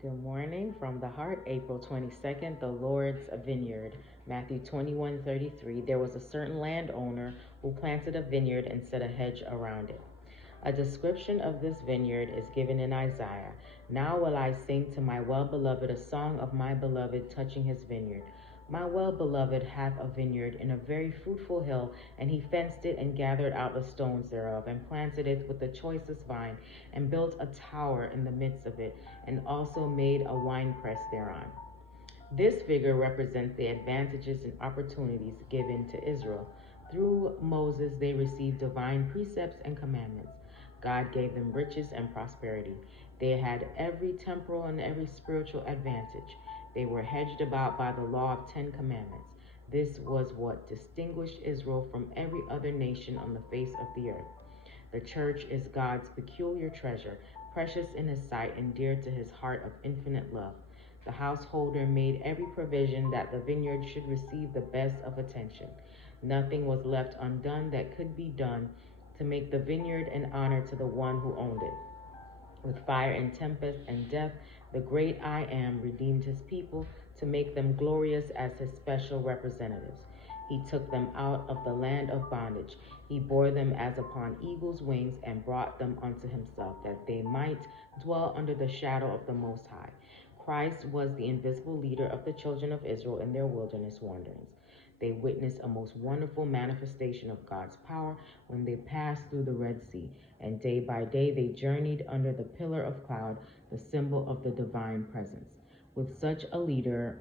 Good morning from the heart, April 22nd, the Lord's Vineyard. Matthew 21:33. There was a certain landowner who planted a vineyard and set a hedge around it. A description of this vineyard is given in Isaiah. Now will I sing to my well-beloved a song of my beloved touching his vineyard. My well-beloved hath a vineyard in a very fruitful hill, and he fenced it and gathered out the stones thereof, and planted it with the choicest vine, and built a tower in the midst of it, and also made a winepress thereon. This figure represents the advantages and opportunities given to Israel. Through Moses, they received divine precepts and commandments. God gave them riches and prosperity. They had every temporal and every spiritual advantage. They were hedged about by the law of 10 commandments. This was what distinguished Israel from every other nation on the face of the earth. The church is God's peculiar treasure, precious in his sight and dear to his heart of infinite love. The householder made every provision that the vineyard should receive the best of attention. Nothing was left undone that could be done to make the vineyard an honor to the one who owned it. With fire and tempest and death, the great I Am redeemed his people to make them glorious as his special representatives. He took them out of the land of bondage. He bore them as upon eagle's wings and brought them unto himself, that they might dwell under the shadow of the Most High. Christ was the invisible leader of the children of Israel in their wilderness wanderings. They witnessed a most wonderful manifestation of God's power when they passed through the Red Sea, and day by day they journeyed under the pillar of cloud, the symbol of the divine presence. With such a leader,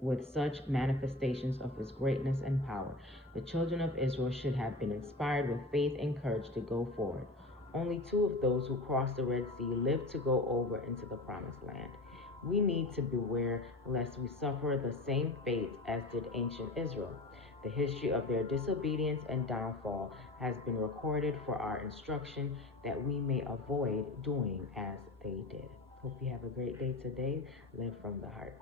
with such manifestations of his greatness and power, the children of Israel should have been inspired with faith and courage to go forward. Only two of those who crossed the Red Sea lived to go over into the promised land. We need to beware lest we suffer the same fate as did ancient Israel. The history of their disobedience and downfall has been recorded for our instruction, that we may avoid doing as they did. Hope you have a great day today. Live from the heart.